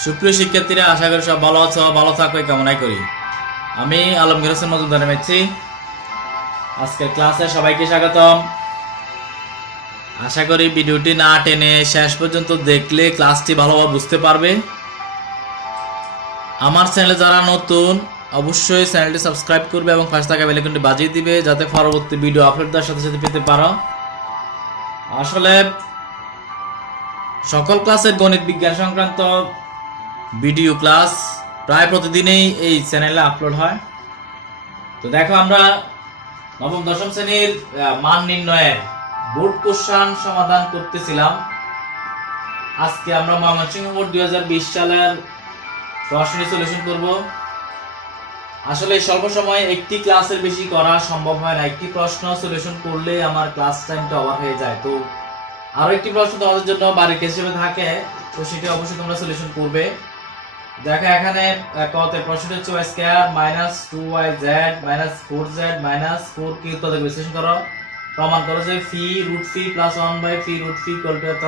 সুপ্রিয় শিক্ষার্থীরা, আশা করি সব ভালো আছো, ভালো থাকো এই কামনাই করি। আমি আলমগীর হোসেন মজুমদার নেমেছি। আজকের ক্লাসে সবাইকে স্বাগতম। আশা করি ভিডিওটি না টেনে শেষ পর্যন্ত দেখলে ক্লাসটি ভালোভাবে বুঝতে পারবে। আমার চ্যানেলে যারা নতুন, অবশ্যই চ্যানেলটি সাবস্ক্রাইব করবে এবং পাশে থাকা বেল আইকনটি বাজিয়ে দিবে, যাতে পরবর্তী ভিডিও আপলোড দেওয়ার সাথে সাথে পেতে পারো। আসলে সকল ক্লাসের গণিত বিজ্ঞান সংক্রান্ত ভিডিও ক্লাস প্রায় প্রতিদিনই এই চ্যানেলে আপলোড হয়। তো দেখো, আমরা নবম দশম শ্রেণীর মান নির্ণয়ের বোর্ড কোশ্চেন সমাধান করতেছিলাম। আজকে আমরা ময়মনসিংহ বোর্ড 2020 সালের প্রশ্নের সলিউশন করব। আসলে স্বল্প সময়ে একটি ক্লাসের বেশি করা সম্ভব হয় না। একটি প্রশ্ন সলিউশন করলে আমার ক্লাস টাইমটা ওভার হয়ে যায়। তো আরো একটি প্রশ্ন তোমাদের জন্য বাড়ির কাজ হিসেবে থাকে, তো সেটি অবশ্যই তোমরা সলিউশন করবে। দেখো, এখানে কত প্রশ্নটি হচ্ছে y square minus 2yz minus 4z minus 4 কি উৎপাদক বিশ্লেষণ করো, প্রমাণ করো যে ফি রুট ফি প্লাস 1/ফি রুট ফি ইকুয়াল টু এত,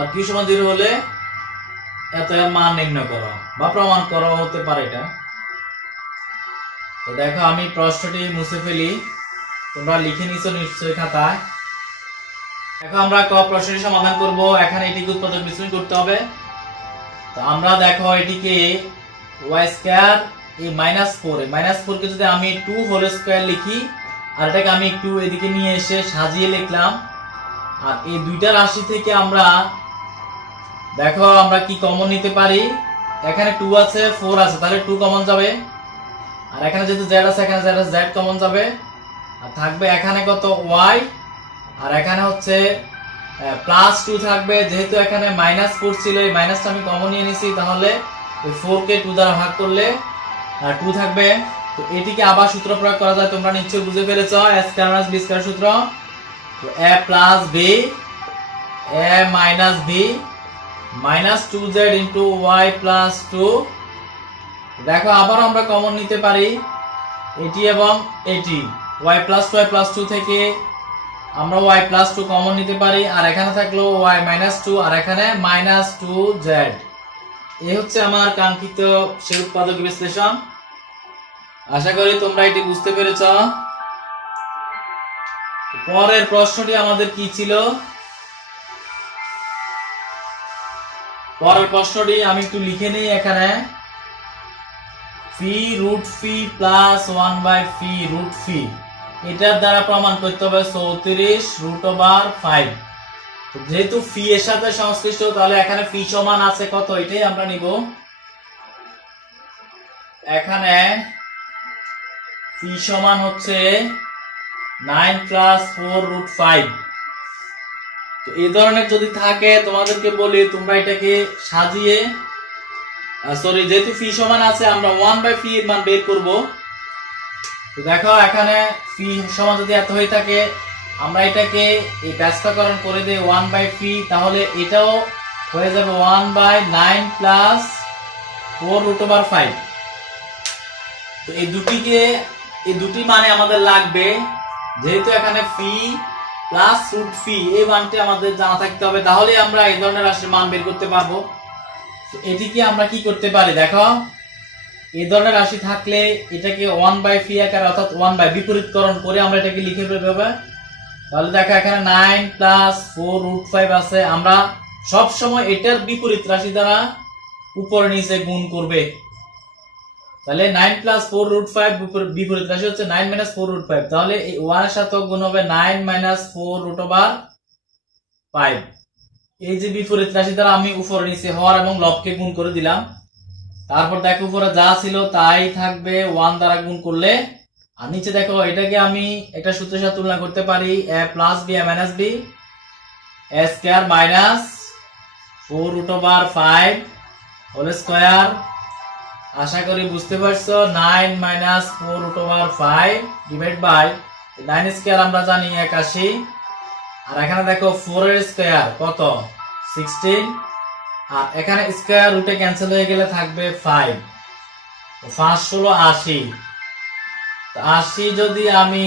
আর কি সমান 0 হলে এত এর মান নির্ণয় করো বা প্রমাণ করো, হতে পারে এটা। তো দেখো, আমি প্রশ্নটি মুছে ফেলি, তোমরা লিখে নিছো নিশ্চয়ই খাতায়। দেখো, আমরা ক প্রশ্নটি সমাধান করব। এখানে এটিকে উৎপাদক বিশ্লেষণ করতে হবে। তো আমরা দেখো, এটিকে y স্কয়ার এই -4 কে যদি আমি 2 হোল স্কয়ার লিখি, আর এটাকে আমি একটু এদিকে নিয়ে এসে সাজিয়ে লিখলাম। আর এই দুইটা রাশি থেকে আমরা দেখো আমরা কি কমন নিতে পারি। এখানে 2 আছে, 4 আছে, তাহলে 2 কমন যাবে। আর এখানে যেহেতু z আছে, এখানে z কমন যাবে। আর থাকবে এখানে কত y, আর এখানে হচ্ছে প্লাস 2 থাকবে। যেহেতু এখানে -4 ছিল, এই মাইনাসটা আমি কমন নিয়ে নিছি, তাহলে এই 4 কে 2 দ্বারা ভাগ করলে 2 থাকবে। তো এটিকে আবার সূত্র প্রয়োগ করা যায়, তোমরা নিশ্চয়ই বুঝে ফেলেছো, a square minus b square সূত্র। তো a plus b a minus b minus 2z into y plus 2। দেখো, আবার আমরা কমন নিতে পারি এটি এবং এটি, y প্লাস 2 y প্লাস 2 থেকে আমরা y প্লাস 2 কমন নিতে পারি। আর এখানে থাকলো y মাইনাস 2, আর এখানে মাইনাস 2z। এই হচ্ছে আমার কাঙ্ক্ষিত সেই উৎপাদক বিশ্লেষণ। আশা করি তোমরা এটি বুঝতে পেরেছ। পরের প্রশ্নটি আমাদের কি ছিল? পরের প্রশ্নটি আমি একটু লিখে নিই এখানে, ফি রুট ফি প্লাস 1/ফি রুট ফি, এটার দ্বারা প্রমাণ করতে হবে 34√5। যেহেতু ফি এর সাথে সংশ্লিষ্ট, তাহলে এখানে ফি সমান আছে কত, এটাই আমরা নিব। এখানে ফি সমান হচ্ছে 9 প্লাস 4√5। তো এই ধরনের যদি থাকে, তোমাদেরকে বলি তোমরা এটাকে সাজিয়ে যেহেতু ফি সমান আছে, আমরা 1/ফি এর মান বের করব। তো দেখো, এখানে ফি সমান যদি এত হয়ে থাকে, আমরা এটাকে এই ব্যস্তকরণ করে দেই 1/ফি, তাহলে এটাও হয়ে যাবে 1/9 প্লাস 4√5। তো এই দুটি মানে আমাদের লাগবে। যেহেতু এখানে ফি প্লাস রুট ফি, এই মানটি আমাদের জানা থাকতে হবে, তাহলে আমরা এই ধরনের রাশির মান বের করতে পারবো। তো এটিকে আমরা কি করতে পারি, দেখো, এই ধরনের রাশি থাকলে এটাকে 1/ফি আকারে, অর্থাৎ 1/, বিপরীতকরণ করে আমরা এটাকে লিখে ফেলবো। তাহলে দেখো, এখানে 9 প্লাস 4√5 আছে। আমরা সব সময় এটার বিপরীত রাশি দ্বারা উপরে নিচে গুণ করবে। তাহলে 9 প্লাস 4√5 বিপরীত রাশি হচ্ছে 9 মাইনাস 4√5, তাহলে এই 1 এর সাথে গুণ হবে 9 মাইনাস 4√5। এই যে বিপরীত রাশি দ্বারা আমি উপরে নিচে হর এবং লবকে গুণ করে দিলাম। তারপর দেখো, উপরে যা ছিল তাই থাকবে 1 দ্বারা গুণ করলে। আর নিচে দেখো, এটাকে আমি একটা সূত্রের সাথে তুলনা করতে পারি, a plus b a minus b a square minus 4√5 whole square. আশা করি বুঝতে পারছো। 9 মাইনাস 4√5 ডিভাইড বাই 9 স্কয়ার আমরা জানি 81, আর এখানে দেখো 4 এর স্কয়ার কত 16, আর এখানে স্কয়ার রুটে ক্যান্সেল হয়ে গেলে থাকবে 5। তো 5 ষোলো 80। তো 80 যদি আমি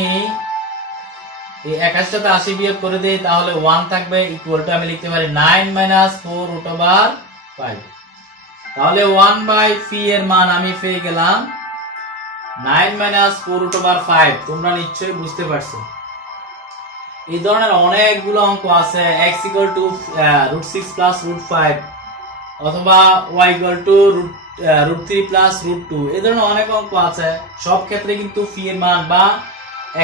এই 81 সাথে 80 বিয়োগ করে দেই, তাহলে 1 থাকবে, ইকুয়াল টু আমি লিখতে পারি 9 মাইনাস 4√5। তাহলে 1/ফি এর মান আমি পেয়ে গেলাম 9 - 4/5। তোমরা নিশ্চয়ই বুঝতে পারছো। এই ধরনের অনেকগুলো অঙ্ক আছে। x = √6 + √5 অথবা y = √3 + √2। এই ধরনের অনেক অঙ্ক আছে। সব ক্ষেত্রে কিন্তু ফি এর মান বা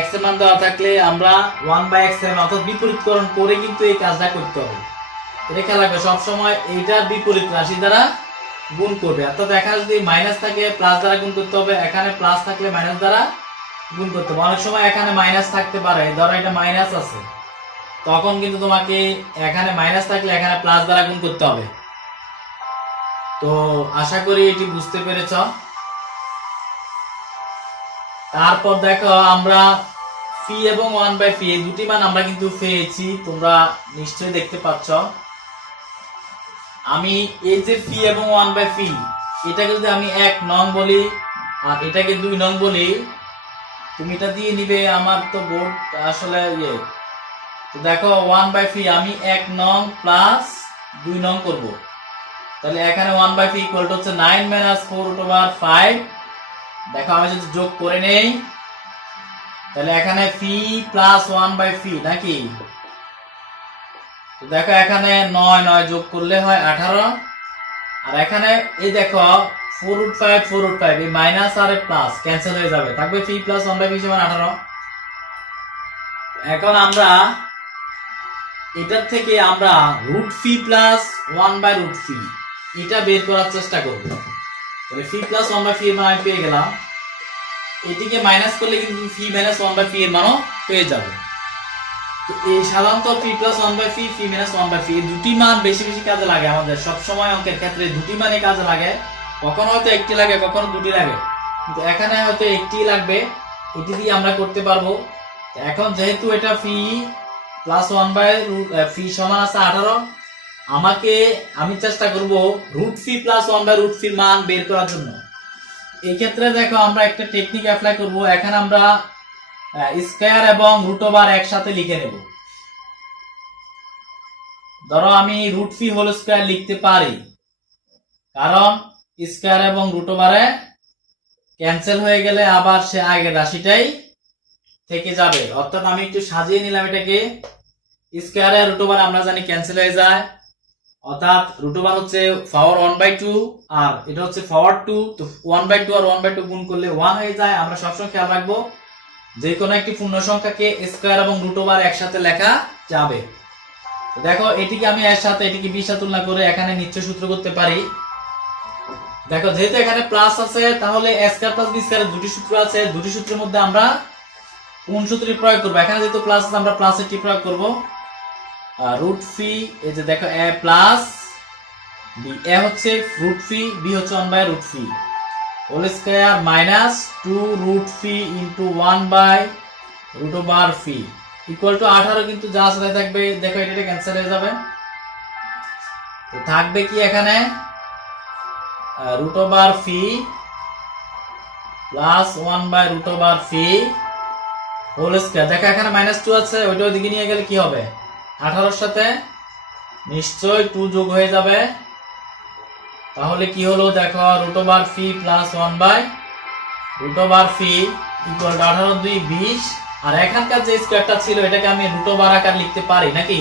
x এর মান দেওয়া থাকলে আমরা 1/x এর মান অর্থাৎ বিপরীতকরণ করে কিন্তু এই কাজটা করতে হবে। এটা খেয়াল রাখবে, সবসময় এইটার বিপরীত রাশি দ্বারা গুণ করবে। অর্থাৎ এখানে যদি মাইনাস থাকে প্লাস দ্বারা গুণ করতে হবে, এখানে প্লাস থাকলে মাইনাস দ্বারা গুণ করতে হবে। অনেক সময় এখানে মাইনাস থাকতে পারে, ধরো এটা মাইনাস আছে, তখন কিন্তু তোমাকে এখানে মাইনাস থাকলে এখানে প্লাস দ্বারা গুণ করতে হবে। তো আশা করি এটি বুঝতে পেরেছ। তারপর দেখো আমরা ফি এবং 1/ফি এই দুটি মান আমরা কিন্তু পেয়েছি, তোমরা নিশ্চয়ই দেখতে পাচ্ছ। আমি এই যে ফি এবং 1/ফি এটাকে যদি আমি 1 নং বলি আর এটাকে 2 নং বলি, তুমি এটা দিয়ে নিবে। আমার তো বোর্ড আসলে তো দেখো 1/ফি আমি 1 নং প্লাস 2 নং করব। তাহলে এখানে 1/ফি ইকুয়াল টু হচ্ছে 9 - 4/5। দেখো আমি যদি যোগ করে নেই, তাহলে এখানে ফি প্লাস 1/ফি নাকি। তো দেখো এখানে 9 যোগ করলে হয় 18। আর এখানে এই দেখো 4/5 এই মাইনাস আর প্লাস ক্যান্সেল হয়ে যাবে, থাকবে ফি প্লাস 1/ফি সমান 18। এখন আমরা এটার থেকে আমরা √ফি প্লাস 1/√ফি এটা বের করার চেষ্টা করব। তাহলে ফি প্লাস 1/ফি এর মান আমি পেয়ে গেলাম। এটিকে মাইনাস করলে কিন্তু ফি মাইনাস 1/ফি এর মানও পেয়ে যাবে। তো এই সাধারণত ফি প্লাস 1/ফি, ফি মাইনাস 1/ফি এই দুটি মান বেশি বেশি কাজে লাগে আমাদের সব সময় অঙ্কের ক্ষেত্রে। দুটি মানে কাজে লাগে, কখনো হয়তো একটি লাগে, কখনো দুটি লাগে, কিন্তু এখানে হয়তো একটি লাগবে। এটি দিয়ে আমরা করতে পারবো। এখন যেহেতু এটা ফি প্লাস 1/ফি সমান আছে 18, আমি চেষ্টা করব √ফি প্লাস 1/√ফির মান বের করার জন্য। এই ক্ষেত্রে দেখো আমরা একটা টেকনিক অ্যাপ্লাই করব। এখানে আমরা স্কয়ার এবং √ওভার একসাথে লিখে নেব। ধরো আমি √ফি হোল স্কয়ার লিখতে পারি, কারণ স্কয়ার এবং √ওভারে ক্যান্সেল হয়ে গেলে আবার সে আগের রাশিটাই থেকে যাবে। অর্থাৎ আমি একটু সাজিয়ে নিলাম এটাকে। স্কয়ার আর √ওভার আমরা জানি ক্যান্সেল হয়ে যায়, অর্থাৎ √ওভার হচ্ছে পাওয়ার 1/2 আর এটা হচ্ছে পাওয়ার 2। তো 1/2 আর 1/2 গুণ করলে 1 হয়ে যায়। আমরা সবসময় খেয়াল রাখবো যে কোনো একটি পূর্ণ সংখ্যাকে স্কয়ার এবং √ওভার একসাথে লেখা যাবে। তো দেখো এটিকে আমি এর সাথে এটিকে b সাথে তুলনা করে এখানে নিশ্চয় সূত্র করতে পারি। দেখো যেহেতু এখানে প্লাস আছে, তাহলে a square plus b square দুটি সূত্র আছে। দুটি সূত্রের মধ্যে আমরা কোন সূত্রটি প্রয়োগ করব? এখানে যেহেতু প্লাস আছে আমরা প্লাসেরটি প্রয়োগ করব। √ফি এই যে দেখো a প্লাস b, a হচ্ছে √ফি, b হচ্ছে 1/√ফি হোল স্কয়ার মাইনাস 2√ফি ইনটু 1/√ফি ইকুয়াল টু 18। কিন্তু যা আছে তাই থাকবে। দেখো এটা ক্যান্সেল হয়ে যাবে। তো থাকবে কি এখানে √ফি প্লাস 1/√ফি হোল স্কয়ার। দেখো এখানে -2 আছে, ওইটা ওইদিকে নিয়ে গেলে কি হবে? 18 এর সাথে নিশ্চয় 2 যোগ হয়ে যাবে। তাহলে কি হলো দেখো √ফি প্লাস 1/√ফি ইকুয়াল টু 18 2 20। আর এখানকার যে স্কয়ারটা ছিল এটাকে আমি √ওভার আকার লিখতে পারি নাকি।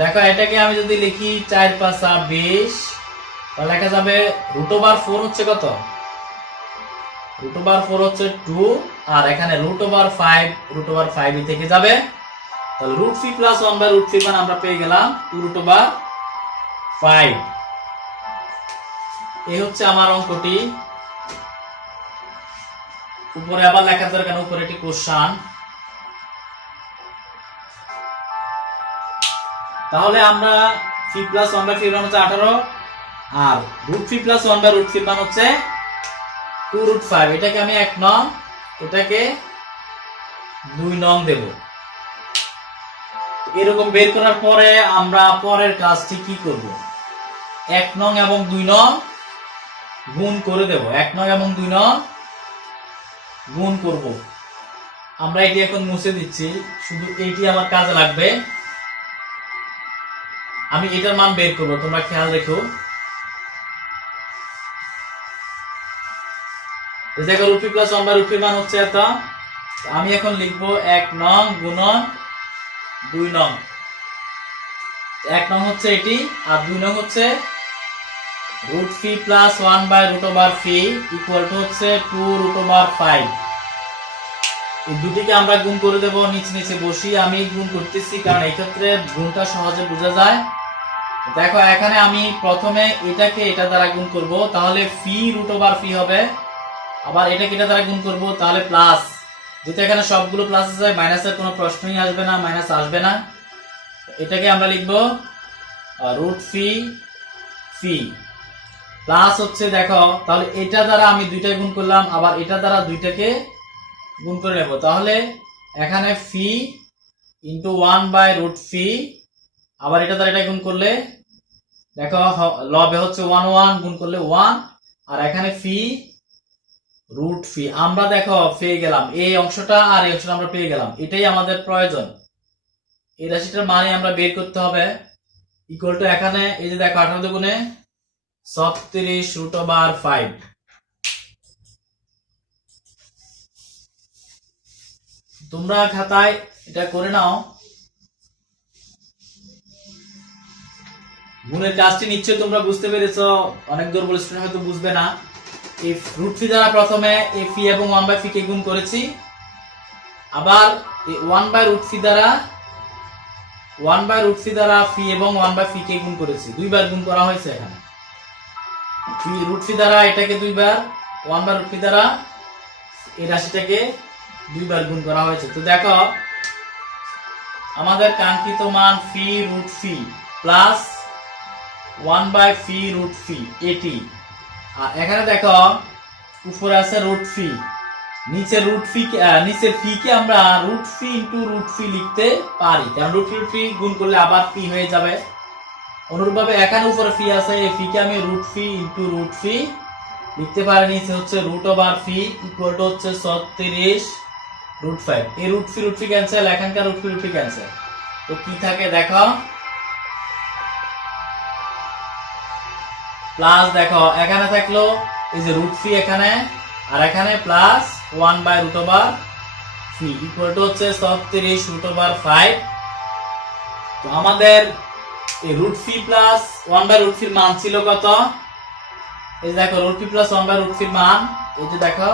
দেখো এটাকে আমি যদি লিখি 4 5 20, তাহলে লেখা যাবে √4 হচ্ছে কত? √4 হচ্ছে 2 আর এখানে √5 থেকে যাবে। তাহলে √ফি প্লাস 1/√ফি মান আমরা পেয়ে গেলাম 2√5। এই হচ্ছে আমার অঙ্কটি। উপরে আবার লেখার দরকার, উপরে একটি কোশ্চেন। তাহলে আমরা ফি প্লাস 1/ফি মান হচ্ছে 18 আর √ফি প্লাস 1/√ফি মান হচ্ছে 2√5। এটাকে আমি 1 নং, এটাকে 2 নং দেব। এরকম বের করার পরে আমরা পরের কাজটি কি করব? 1 নং এবং 2 নং গুণ করে দেব। 1 নং এবং 2 নং গুণ করব। আমরা এটি এখন মুছে দিচ্ছি, শুধু এটি আমার কাজে লাগবে। আমি এটার মান বের করব, তোমরা খেয়াল রেখো। দেখো root P plus 1 by root P মান হচ্ছে এত। আমি এখন লিখবো 1 নং গুণন 2 নং। 1 নং হচ্ছে এটি, আর 2 নং হচ্ছে root phi plus 1 by root over phi equal to হচ্ছে 2 রুট ওভার 5। এই দুটিকে আমরা গুণ করে দেব। নিচে নিচে বসি আমি গুণ করতেছি, কারণ এই ক্ষেত্রে গুণটা সহজে বোঝা যায়। দেখো এখানে আমি প্রথমে এটাকে এটা দ্বারা গুণ করব, তাহলে ফি রুট ওভার ফি হবে। আবার এটাকে এটা দ্বারা গুণ করব, তাহলে প্লাস, যেহেতু এখানে সবগুলো প্লাস আছে মাইনাসের কোনো প্রশ্নই আসবে না, মাইনাস আসবে না। এটাকে আমরা লিখব রুট ফি ফি প্লাস হচ্ছে, দেখো তাহলে এটা দ্বারা আমি দুইটাকে গুণ করলাম, আবার এটা দ্বারা দুইটাকে গুণ করে নেব। তাহলে এখানে ফি ইন্টু 1 বাই রুট ফি, আবার এটা দ্বারা এটা গুণ করলে দেখো লবে হচ্ছে 1 1 গুণ করলে 1, আর এখানে ফি রুট ফি আমরা দেখো পেয়ে গেলাম। এই অংশটা আর এই অংশটা আমরা পেয়ে গেলাম, এটাই আমাদের প্রয়োজন। এই রাশিটার মানে আমরা বের করতে হবে। ইকুয়াল টু এখানে এই যে দেখো 18 গুণে 36 রুট ওভার 5। তোমরা খাতায় এটা করে নাও। গুণের কাজটি নিশ্চয়ই তোমরা বুঝতে পেরেছো। অনেক দুর্বল স্টুডেন্ট হয়তো বুঝবে না। এই রুট ফি দ্বারা প্রথমে এই ফি এবং 1 বাই ফি কে গুণ করেছি, আবার এই 1 বাই রুট ফি দ্বারা ফি এবং 1 বাই ফি কে গুণ করেছি। দুইবার গুণ করা হয়েছে এখানে। ফি রুট ফি দ্বারা এটাকে দুইবার, 1 বাই রুট ফি দ্বারা এই রাশিটাকে দুইবার গুণ করা হয়েছে। তো দেখো আমাদের কাঙ্ক্ষিত মান phi root phi plus 1 by phi root phi এটি। আর এখানে দেখো উপরে আছে রুট ফি, নিচে রুট ফি, নিচের ফি কে আমরা root phi into root phi লিখতে পারি, কারণ রুট ফি গুণ করলে আবার ফি হয়ে যাবে। অনুরূপভাবে এখানে উপরে ফি আছে, এই ফি কে আমি root phi into root phi লিখতে পারি। নিচে হচ্ছে root over phi equal to হচ্ছে 36 রুট 5। এই রুট ফি ক্যান্সেল, এখানকার রুট ফি ক্যান্সেল। তো কি থাকে দেখো, প্লাস দেখো এখানে থাকলো এই যে রুট ফি এখানে, আর এখানে plus 1 by root over phi equal to হচ্ছে 36 রুট ওভার 5। তো আমাদের এই root phi plus 1 by root ফির মান ছিল কত? এই যে দেখো root phi plus 1 by root ফির মান এই যে দেখো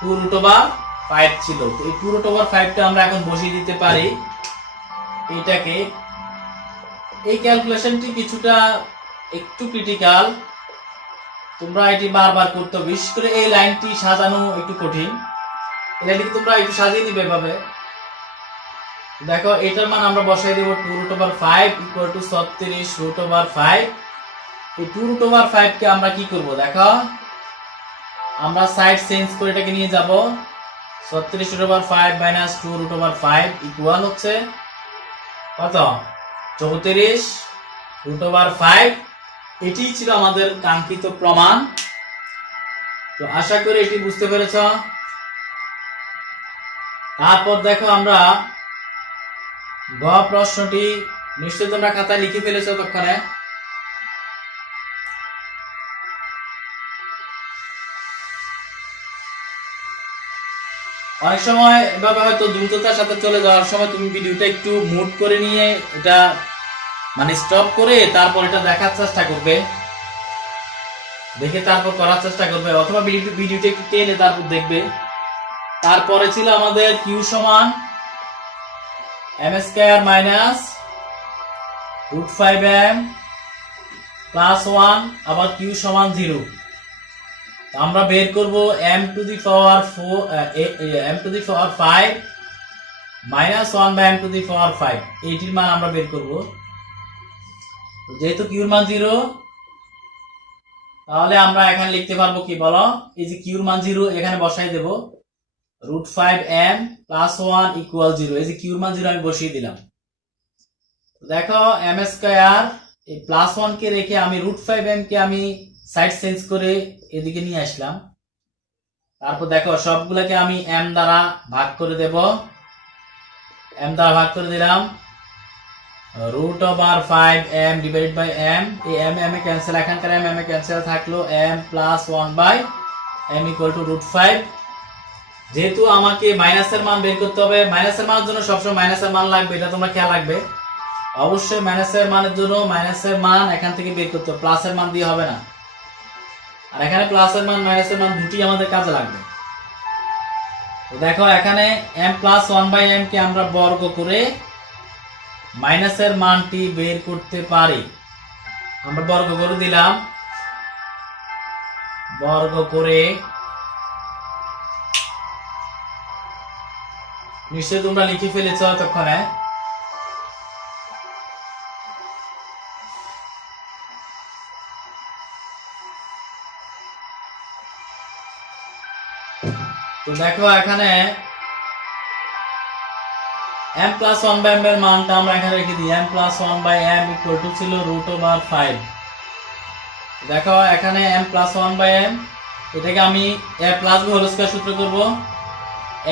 2 রুট ওভার 5 ছিল। তো এই 2 রুট ওভার 5 টা আমরা এখন বসিয়ে দিতে পারি এইটাকে। এই ক্যালকুলেশনটি কিছুটা একটু ক্রিটিক্যাল, তোমরা এটি বারবার করতে হবে। বিশেষ করে এই লাইনটি সাজানো একটু কঠিন, এই লাইনটি তোমরা একটু সাজিয়ে নিবে এভাবে। দেখো এটার মান আমরা বসাই দেব 2 root over 5 equal to 36 root over 5। এই 2 রুট ওভার 5 কে আমরা কি করব দেখো, আমরা সাইড চেঞ্জ করে এটাকে নিয়ে যাব। 36 root over 5 minus 2 root over 5 equal হচ্ছে কত? 34 রুট ওভার 5। এটি ছিল আমাদের কাঙ্ক্ষিত প্রমাণ। তো আশা করি এটি বুঝতে পেরেছ। তারপর দেখো আমরা গ প্রশ্নটি নিশ্চয়ই তোমরা খাতায় লিখে ফেলেছো ততক্ষণে। অনেক সময় এভাবে হয়তো দ্রুততার সাথে চলে যাওয়ার সময় তুমি ভিডিওটা একটু মুভ করে নিয়ে এটা মানে স্টপ করে তারপর এটা দেখার চেষ্টা করবে, দেখে তারপর করার চেষ্টা করবে, অথবা ভিডিওটা একটু টেনে তারপর দেখবে। তারপরে ছিল আমাদের কিউ সমান m square minus root 5m plus 1, আবার কিউ সমান 0। আমরা বের করব m to the power 5 minus 1 by m to the power 5, এইটির মান আমরা বের করব। যেহেতু কিউর মান 0, তাহলে আমরা এখানে লিখতে পারবো কি বলো, এই যে কিউর মান 0 এখানে বসাই দেব, রুট 5m প্লাস 1 ইকুয়াল 0। এই যে কিউর মান 0 আমি বসিয়ে দিলাম। দেখো m স্কয়ার এই প্লাস 1 কে রেখে আমি রুট 5m কে আমি সাইড চেঞ্জ করে এদিকে নিয়ে আসলাম। তারপর দেখো সবগুলোকে আমি m দ্বারা ভাগ করে দেব, m দ্বারা ভাগ করে দিলাম। Root over 5m divided by m, এই m এ ক্যান্সেল, এখানকার m এ ক্যান্সেল থাকলো m plus 1 by m equal to √5। যেহেতু আমাকে মাইনাসের মান বের করতে হবে, মাইনাসের মানের জন্য সবসময় মাইনাসের মান লাগবে, এটা তোমরা খেয়াল রাখবে। অবশ্যই মাইনাসের মানের জন্য মাইনাসের মান এখান থেকে বের করতে হবে, প্লাসের মান দিয়ে হবে না। আর এখানে প্লাসের মান মাইনাসের মান দুটি আমাদের কাজে লাগবে। তো দেখো এখানে m প্লাস 1/m কে আমরা বর্গ করে মাইনাসের মানটি বের করতে পারি। আমরা বর্গ করে দিলাম, বর্গ করে নিশ্চয়ই তোমরা লিখে ফেলেছ এতক্ষণে। তো দেখো এখানে m প্লাস 1/m এর মানটা আমরা এখানে রেখে দিই। m plus 1/m equal to ছিল √5। দেখো এখানে m প্লাস 1/m, এটাকে আমি a plus b whole square সূত্র করব।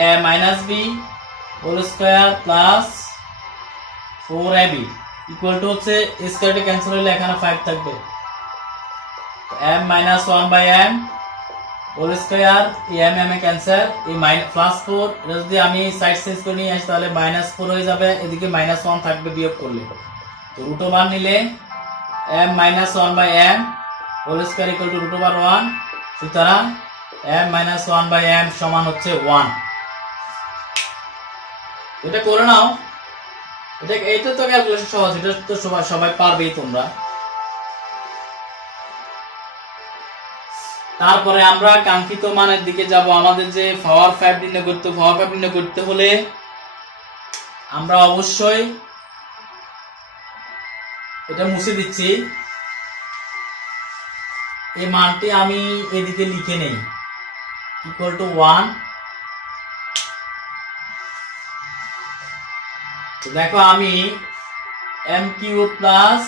a minus b whole square plus 4ab equal to হচ্ছে স্কয়ারটি ক্যান্সেল হলে এখানে 5 থাকবে। m minus 1/m whole square, এই m এ ক্যান্সেল, এই প্লাস 4 এটা যদি আমি সাইড চেঞ্জ করে নিয়ে আসি তাহলে -4 হয়ে যাবে, এদিকে -1 থাকবে বিয়োগ করলে। তো √1 নিলে m minus 1/m whole square equal to √1। সুতরাং m মাইনাস 1/m সমান হচ্ছে 1। এটা করে নাও, এটা তো ক্যালকুলেশন সহজ, এটা তো সবাই পারবেই তোমরা। তারপরে আমরা কাঙ্ক্ষিত মানের দিকে যাব। আমাদের যে পাওয়ার 5 নির্ণয় করতে হলে আমরা অবশ্যই এটা মুছে দিচ্ছি, এই মানটি আমি এদিকে লিখে নেই ইকুয়াল টু 1। তো দেখো আমি m কিউব প্লাস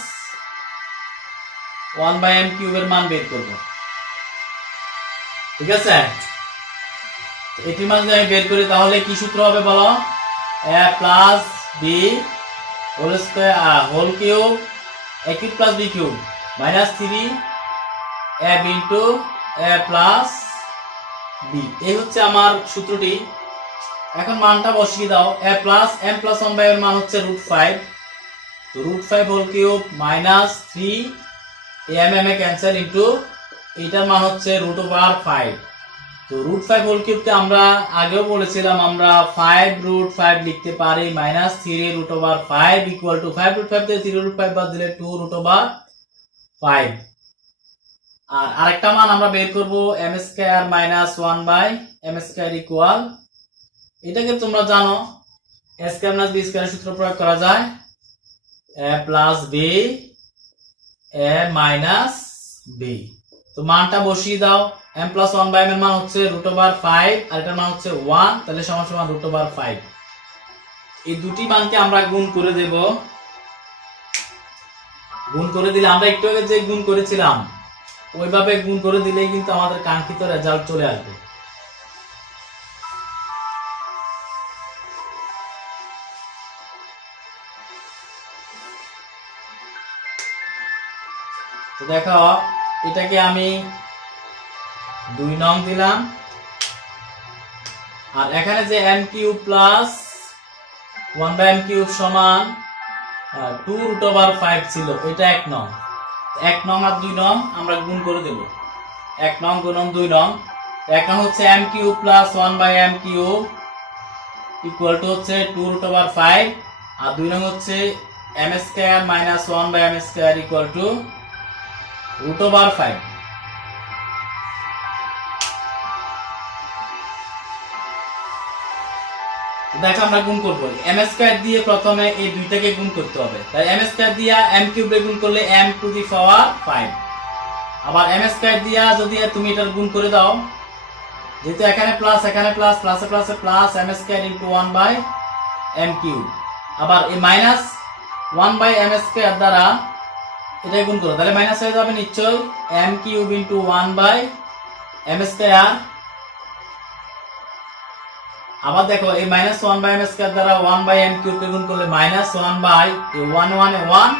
1/m কিউবের মান বের করব, ঠিক আছে? এটি মান যদি আমি বের করি তাহলে কি সূত্র হবে বলো? a plus b whole square whole cube, a cube plus b cube minus 3ab into a plus b। এই হচ্ছে আমার সূত্রটি। এখন মানটা বসিয়ে দাও। a plus m plus 1/m এর মান হচ্ছে √5। তো √5 হোল কিউব মাইনাস 3 am এ ক্যান্সেল ইনটু এটার মান হচ্ছে √5। তো √5 হোল কিউবকে আমরা আগেও বলেছিলাম আমরা 5√5 লিখতে পারি মাইনাস 3√5 ইকুয়াল টু 5√5 থেকে 3√5 বাদ দিলে 2√5। আর আরেকটা মান আমরা বের করব m square minus 1/m square equal, এটাকে তোমরা জানো a স্কয়ার মাইনাস b স্কয়ারের সূত্র প্রয়োগ করা যায়, a plus b a minus b। তো মানটা বসিয়ে দাও। m প্লাস 1/m এর মান হচ্ছে √5 আর এটার মান হচ্ছে 1, তাহলে সমান সমান √5। এই দুটি মানকে আমরা গুণ করে দেব। গুণ করে দিলে আমরা একটু আগে যে গুণ করেছিলাম ওইভাবে গুণ করে দিলেই কিন্তু আমাদের কাঙ্ক্ষিত রেজাল্ট চলে আসবে। তো দেখো এটাকে আমি 2 নং দিলাম, আর এখানে যে m cube plus 1/m cube সমান 2√5 ছিল, এটা 1 নং। 1 নং আর 2 নং আমরা গুণ করে দেব। 1 নং গুণন 2 নং। 1 নং হচ্ছে m cube plus 1/m cube equal to হচ্ছে 2√5, আর 2 নং হচ্ছে m square minus 1/m square equal to √5। দেখো আমরা গুণ করব, m স্কয়ার দিয়ে প্রথমে এই দুইটাকে গুণ করতে হবে। তাই m স্কয়ার দিয়া m কিউব এ গুণ করলে m টু দি পাওয়ার 5। আবার m স্কয়ার দিয়া যদি তুমি এটার গুণ করে দাও, যেহেতু এখানে প্লাস এখানে প্লাস, প্লাসে প্লাসে plus m square into 1/m cube. আবার এই মাইনাস 1/m স্কয়ার দ্বারা এটা গুণ করো, তাহলে মাইনাস হয়ে যাবে নিশ্চয় m cube into 1/m square. আবার দেখো এই মাইনাস 1/m স্কয়ার দ্বারা 1/m কিউব কে গুণ করলে মাইনাস 1/1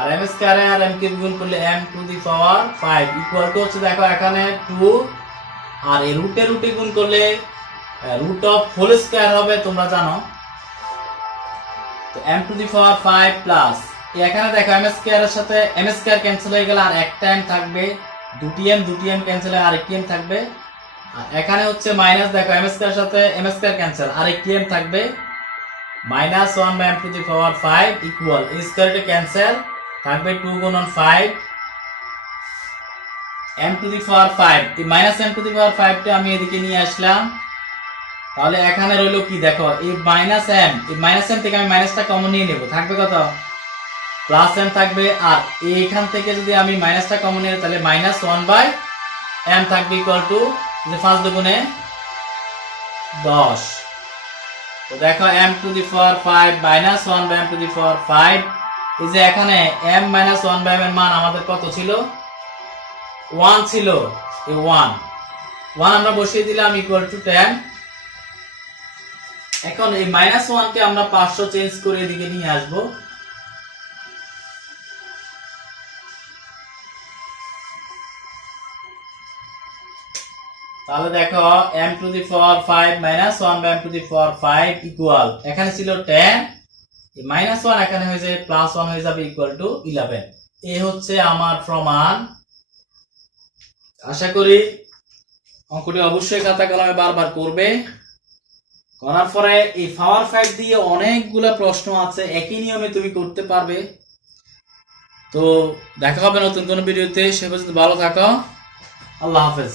আর m স্কয়ার আর m কিউব গুণ করলে m to the power 5 equal to হচ্ছে দেখো এখানে 2 আর এই রুটে রুটে গুণ করলে রুট অফ হোল স্কয়ার হবে, তোমরা জানো। তো m⁵ প্লাস এখানে দেখো m স্কয়ার এর সাথে m স্কয়ার ক্যান্সেল হয়ে গেল, আর একটা m থাকবে, দুটি m ক্যান্সেল হয়ে আরেকটি m থাকবে। আর এখানে হচ্ছে মাইনাস, দেখো m স্কয়ার সাথে m স্কয়ার ক্যান্সেল, আরেকটি m থাকবে, -1/m⁵ ইকুয়াল এই স্কয়ারটা ক্যান্সেল থাকবে 2 গুণন 5 m⁵। এই -m⁵ টা আমি এদিকে নিয়ে আসলাম, তাহলে এখানে রইলো কি দেখো, এই -m থেকে আমি মাইনাসটা কমন নিয়ে নেব, থাকবে কত প্লাস m থাকবে। আর এইখান থেকে যদি আমি মাইনাসটা কমন নিই তাহলে -1/m থাকবে ইকুয়াল টু 5 দুগুণে 10। তো দেখো m⁵ -1/m⁵, এই যে এখানে m - 1/m এর মান আমাদের কত ছিল, 1 ছিল। এই 1 আমরা বসিয়ে দিলাম ইকুয়াল টু 10। এখন এই -1 কে আমরা 500 চেঞ্জ করে এদিকে নিয়ে আসব। তাহলে দেখো m⁵ -1/m⁵ ইকুয়াল, এখানে ছিল 10, এই -1 এখানে হয়ে যায় +1 হয়ে যাবে ইকুয়াল টু 11। এই হচ্ছে আমার প্রমাণ। আশা করি অঙ্কটি অবশ্যই খাতা কলমে বারবার করবে। করার পরে এই পাওয়ার 5 দিয়ে অনেকগুলা প্রশ্ন আছে, একই নিয়মে তুমি করতে পারবে। তো দেখা হবে নতুন কোনো ভিডিওতে, সে পর্যন্ত ভালো থাকো, আল্লাহ হাফেজ।